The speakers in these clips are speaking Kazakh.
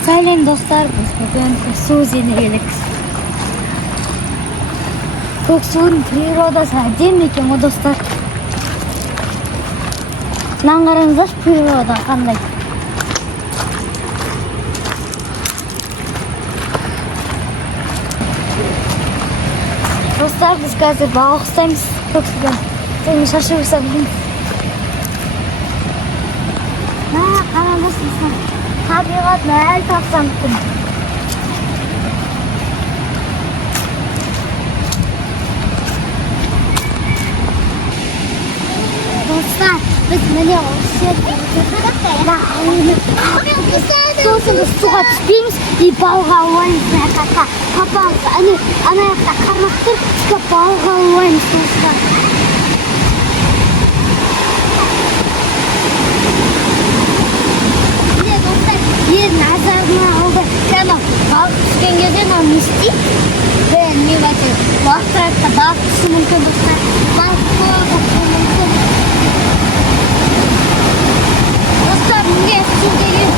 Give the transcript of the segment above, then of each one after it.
Сәлем достар, біз бүгін Көксу өзеніне келдік. Көксудің природасы әдемі екен ғой достар. Мынаны қараңыздаршы, природа қандай. Достар, біз қазір балық ұстаймыз Көксудан. Сені шашы ұста білеміз. Қараңыздаршы, табиғат мәл тапсам күн. Достар, біз міне осы сосын біз суға түспейміз и балға ауаймыз мына жаққа. Папамыз ана жақта қармақ тұр, түспеп балға ауаймыз сосын. Міне достар, ердің азарына алды. Жаңа балық түскен кезде мынау не істейді? Не бәтер, бақтырады, балық түсі мүмкін достар. Балық түсі мүмкін. Достар, міне су деген.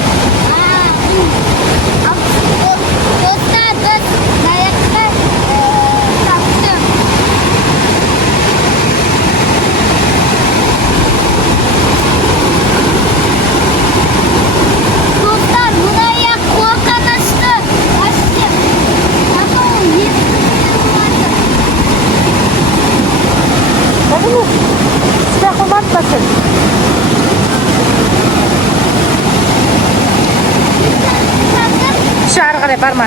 Достар, біз аяқта тапты. Достар, мұна аяқ қуақан ашты. Ашты. Тапауы сюда хват басыр. Шар қарай барма.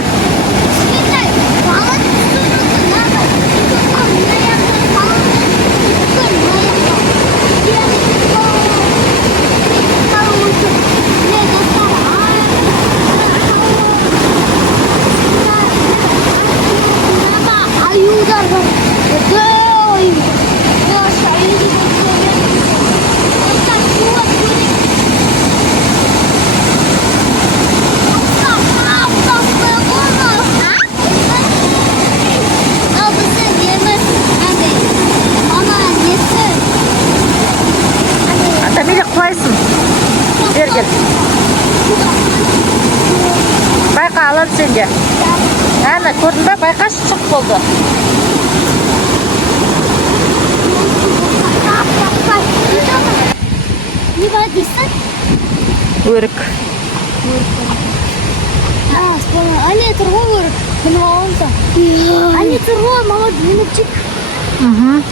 Байқа алады сенде. Әні, көрдің бе? Байқашы шық болды. Не бар дейсің? Өрік. Ане тұр ғой өрік. Мініп алыңызда. Ане тұр ғой, мама мініп жүр.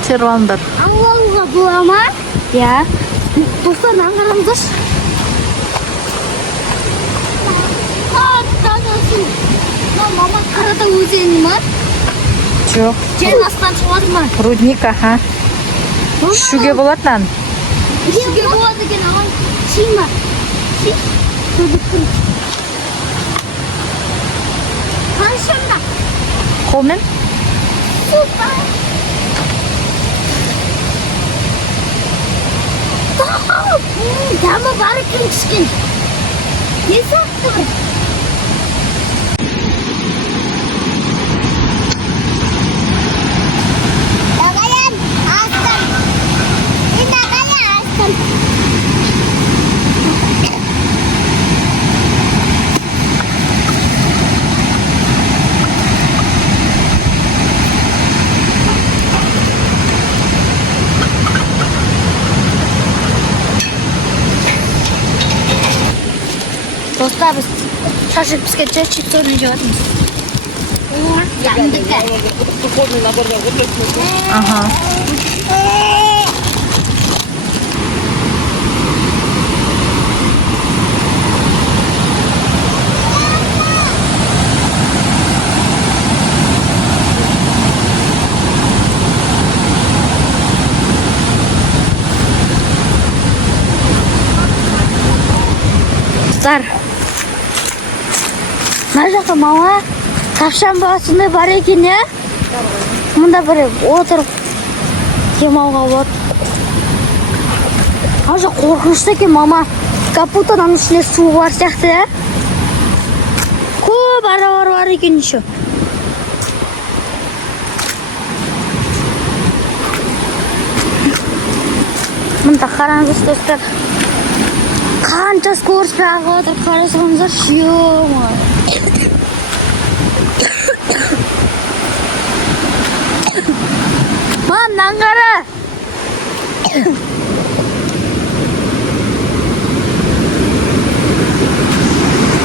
Серуандар. Алуға бола ма? Я. Достар, аңғарамыздашы. Мама қарата өзені ма? Жоқ. Жер астан шығады ма? Рудник, аха. Шуге болады нан. Шуге болады екен, ағай. Ши ма? Ши? Көдікпін. Қаншында? Қолмен? Супер! Дамы бар екен кішкен. Не сақты бір? Достар, біз шашып піскенше чипсорын жеватымыз. Жандыка. Ага. Достар, мына жаққа мама тапшан басында бар екен, е? Мұнда бір отырып демалға болады. Ана жақ қорқынышты екен, мама. Капутаның ішінде су бар сияқты, е? Көп аралар бар екен еще. Мында қараңыз достар. Қанша скоростьпен ағып жатыр, қарасаңыздаршы, ё-ма. Мам, мынаны қара.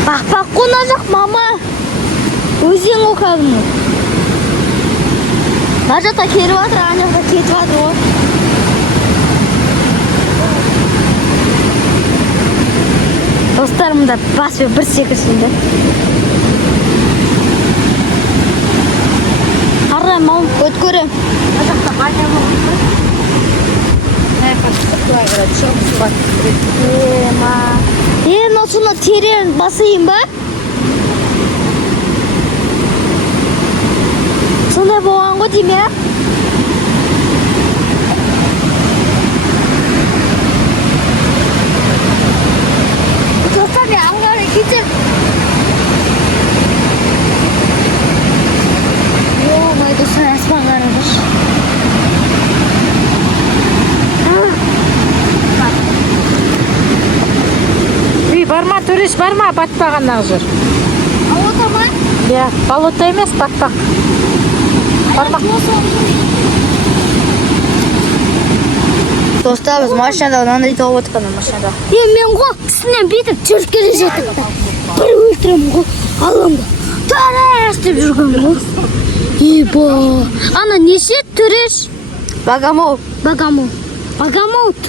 Бақ қона жоқ, мама. Өзен ғой кәдімгі. Мына жақта келіп жатыр, ана жақта кетіп жатыр ғой. Достарым да баспен бір секірсін де. Қарай, мам, өткөрем. Мына жақта баня болып тұр. Осыны терең басайын ба? Сондай болған ғой дейм, я? Достар, мен аңғары кетем. Ой, достар, аспан қараңыздаршы. Барма, турис, барма, батпағандағы жүр. Болото ма? Иә, болото емес, батпақ. Барма. Достар, біз машинада мынандай тауып отырған машинада. Мен ғой кісінен бүйтіп жүріп келе жатып. Бір өлтіремін ғой, аламды. Төреш деп жүрген ғой. Ебо. Ана неше төреш? Багамол. Багамол. Багамот.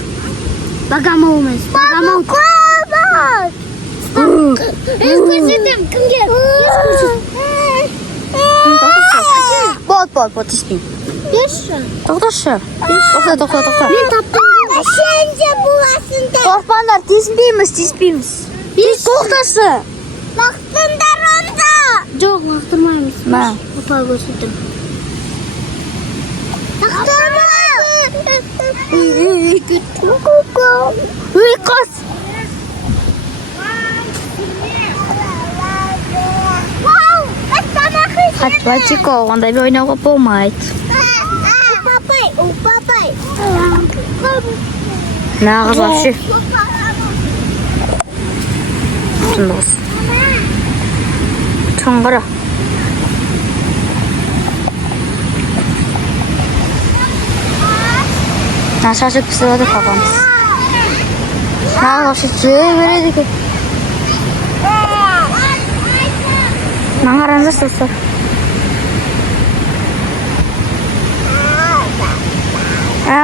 Багамол емес. Багамот. Көрсетем, кімге? Бол, тиіспейм. Берші. Тоқташы. Тоқта. Мен таптым. Сен де боласыңдар. Қорқпаңдар, тиіспейміз. Тоқташы. Мақтыңдар онда. Жоқ, мақтырмаймыз. Ма? Опа көрсетем. Мақтырма. Үй, қас. Қатпачико, ондай ойнауға болмайды. Папай. Нағыз вообще. Тұндығыз. Тұңғыры. Шашып пісіп өтіп қапамыз. Нағыз вообще жүре береді екен. Маған қараңыздар, достар.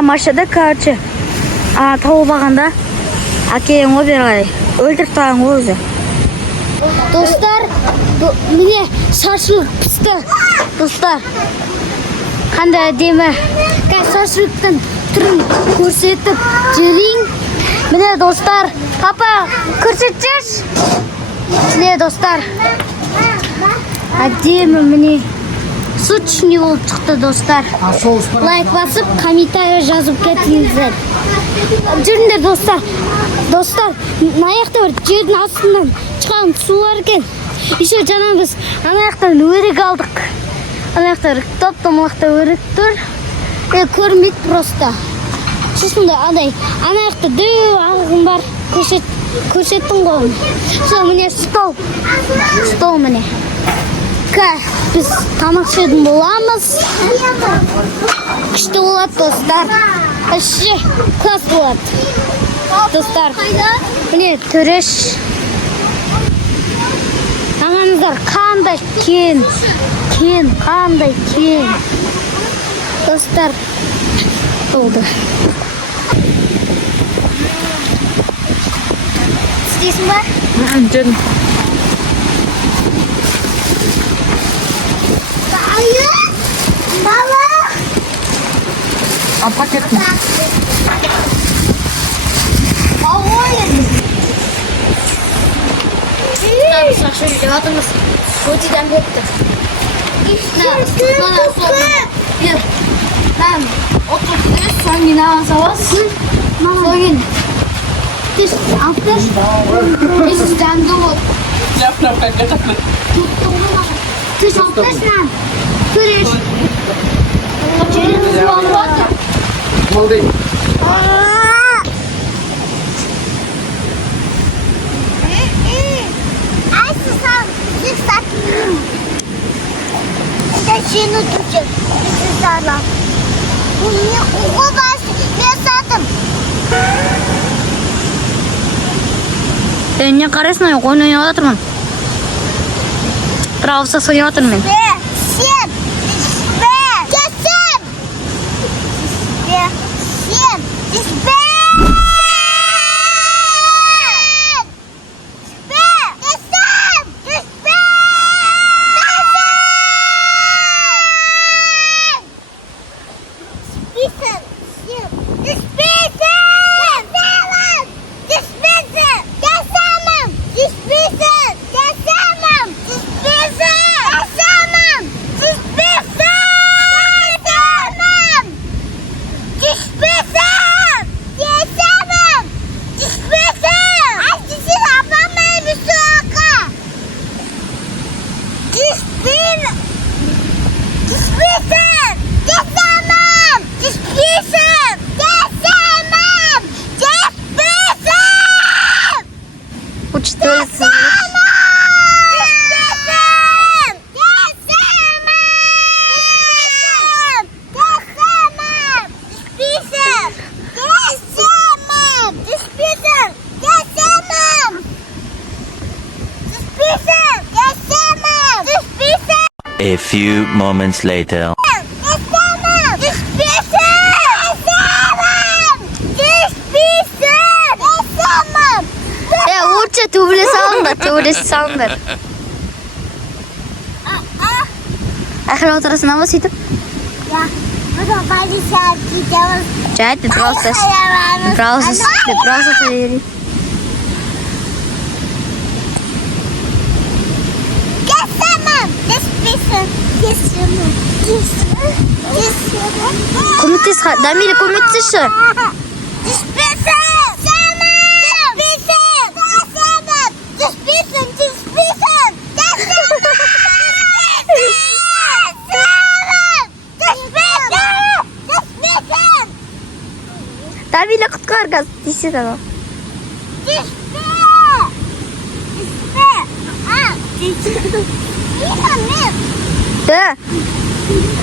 Машада, короче, тауып алғанда әкең ғой бері қарай. Өлтіріп таған ғой өзі. Достар, міне шашлық пісті. Достар, қандай әдемі. Шашлықтың түрін көрсетіп жүрейін. Міне достар, папа көрсетшеш. Міне достар, әдемі міне. Сочный болып шықты, достар. Лайк басып, комментарий жазып кетіңіздер. Жүріңдер, достар. Достар, аяқта бір жердің астынан шыққан су бар екен. Еще жаңа біз аяқтан өрік алдық. Аяқта бір топ-томалақта өрік тұр. Көрмейді просто. Сосын да аяқта дөу ағын бар. Көрсеттің ғой. Сол міне стол міне. Біз тамақ ішетін боламыз. Күшті болады, достар. Іші класс болады. Достар, міне төреш. Аңаңыздар қандай кен. Қандай кен. Достар, болды. İsteysin var? Canım. Hayır. Balık. Al paket mi? Şaşırıyorsunuz. Kocadan bitti. Bana sonra bir. Ben oturtuyoruz. Sen yine avaz. Soyun. This is Dango. Yap, get up. This is Desnan. Finish. Seni tutacak. Sağlam. Bu bas. Ben sattım. Ne qarasın, oyun oynab o'tirman. Browser so'rab o'tirman. Sen. Kesem. Sen. Uçtu. A few moments later. Uçtu, tuğle sandır. Akhir oturasın ama situ. Ya, bu da bari şarkı Cahit bir browser söyleyeyim. Kesemem. Kesemem. Komites, Damir komitesi. Damir'le kutu kargaz. Dişi de var.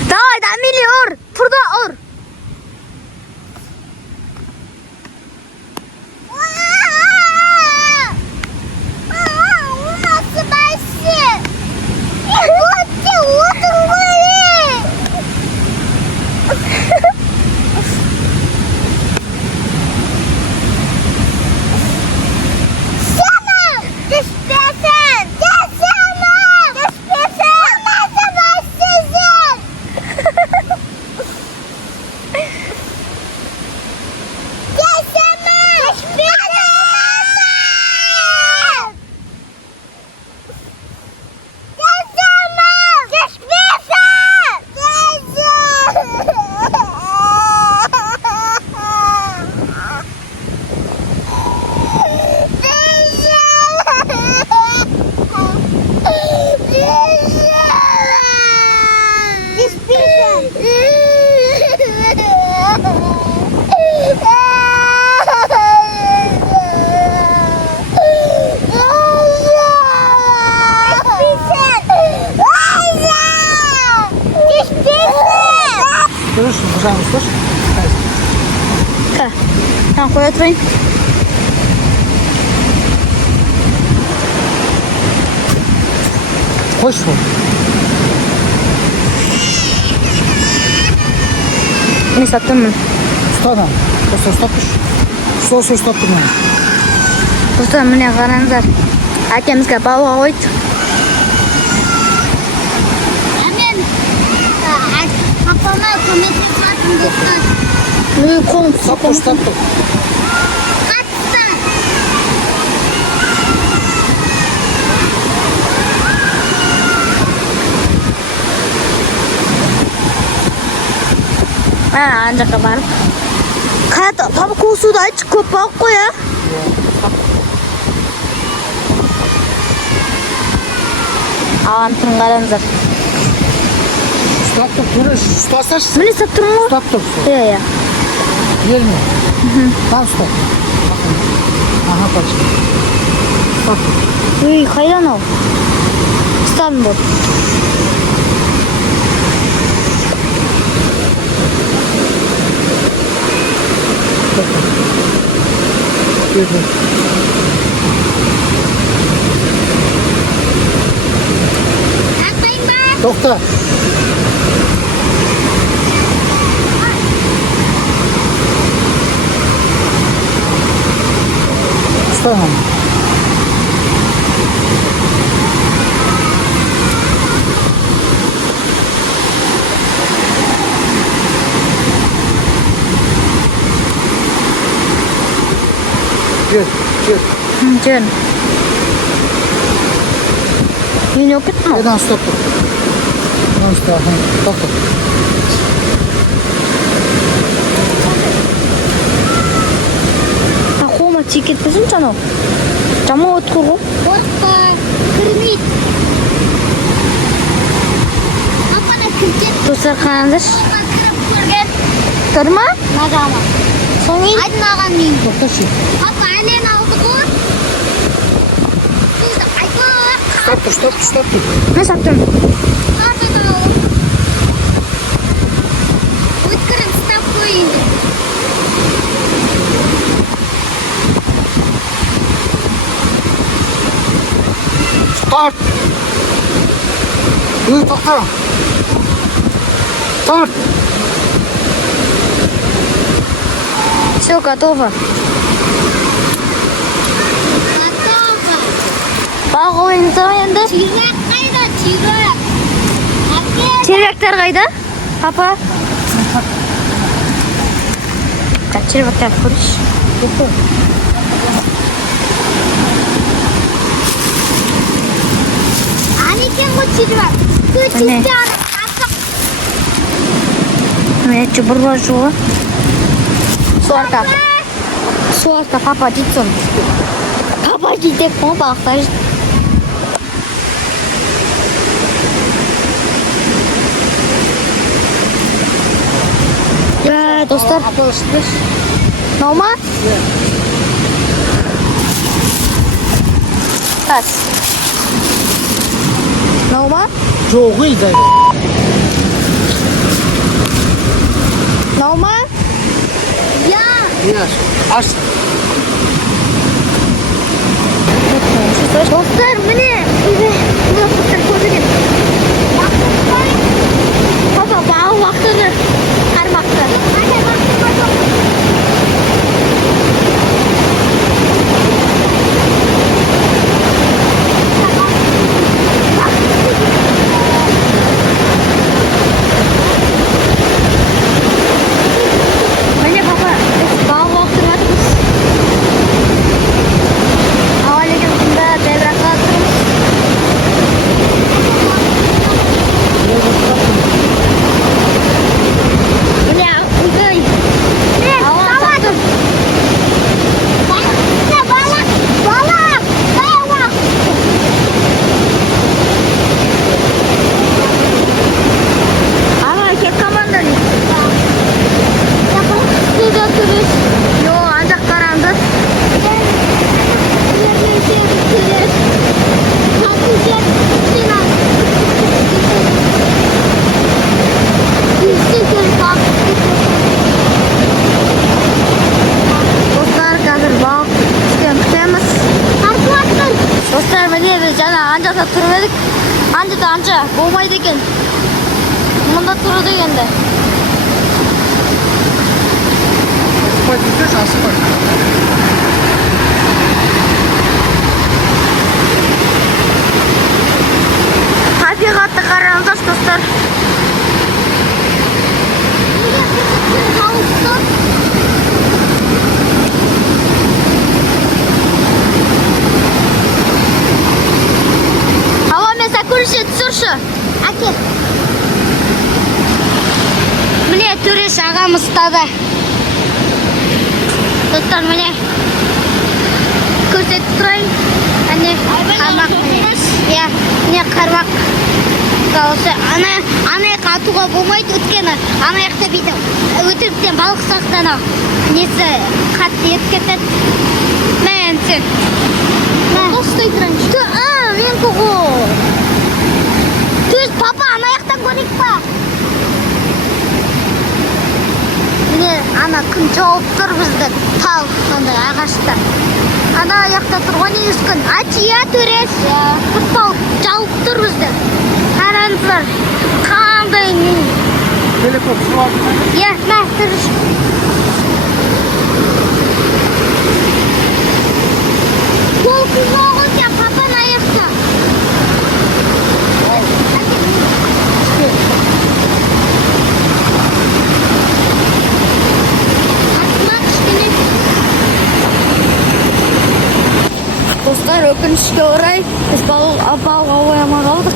Давай, Дамир, ор. Turda ор. Görürsün, kucağımızdır. Tamam, koy oturayım. Koy su. Ne sattın mı? Ustadan. Ustapmış. Sosu ustaptım yani. Dostlar, mine qaranglar. Akamizga balg'a qo'ydik. Papama komitesi satın dostlar. Ustaptım, ustaptım. Kaçtan? Ана жаққа барып. Табы қосуды айтшы, көп балық қой, а? Антын қараңыздар. Ustaptım, görüş. Ustasaş. Міне сатып тұрмын ғой. Ustaptım. Иә. Gelmiyor. Tam stop. Aha kaçtı. Stop. Үй, қайдан ол? Ұстадым бұл. To'xta. Tamam. Gel, gel. Жөн. Үйіне өкіт ма? Neden stop? Non stop. Stop. Қолыма тиіп кетпесін анау. Жаман өткір ғой. Қорықпа, кірмейді. Апана кірген. Достар қараңыздаршы. Апана кіріп көрген. Тұр ма? Нағама. Соң ел. Айдын аған дейін. To'xtashi. Папа, әлен алды ғой. Бізді айдын Stop. Мен саптым. Өткірін ұстап қойын. Start. To'xta. Start. Все, готово. Готово. Бағы ойынды енді. Түйрек қайда, түйрек? Әке, Червяктар қайда? Папа. Так, червяктар көріш. анекен ғой түйрек. Міне. Көтізді аны қасық. Мен бұрба жуы. Суарта, папа дейтсің. Папа дейтек қой, балықтар. Достар, мынау ма? Тас. Мынау ма? Жоқ, үйді. Мынау ма? Yes. Аш. Достар, міне. Мына достар көрдіңіз. Папа, бағы уақытыны қармақты. Міне папа, бағы уақытын атымыз. Ауалеген күнді жайбаққа атырмыз. Міне үйді. Ауа атыр. Ага, кеп команда не? Yo, ancak karandı. Dostlar, қазір балық түскенін күтеміз. Достар, міне біз жаңа анжақта тұрып едік. Анжа болмайды екен. Мұнда тұрды енді. Asfalt, asfalt. Табиғатты қараңыздаршы, достар. Ала, мен сәкөріше түсірші. Әке, Міне төреш ағамыз ұстады. Достар, міне көрсетіп тұрайын. Әне қармақ. Иә, міне қармақ. Осы ана қатуға болмайды, өткені ана яқта бүйтіп өтіріктен балық сақтана. Несі қатты ет кетеді. Мен сен. ұстай тұрайыншы. Мен көғу. Төз, папа, ана яқтан көрейік па? Міне ана күн жауып тұр бізді тал сондай ағашта ана жақта тұрған емес күн ачия төрес тал жауып тұр бізді қараңыздар қандай Телефон сұрап. иә мә тұрыш толқын болған екен папан аяқта Достар, өкінішке орай біз балға оямай қалдық.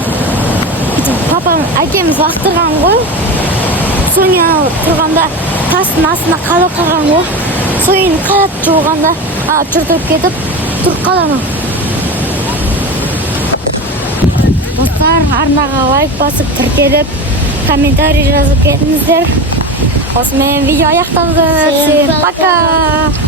Папам әкеміз лақтырған ғой. Соңын тұрғанда тастың астына қалып қалған ғой. Соңын қарап жолғанда жүртіп кетіп тұрып қаламын. Достар, арнаға лайк басып тіркеліп, комментарий жазып кетіңіздер. Осымен видео аяқталды. Всем пока!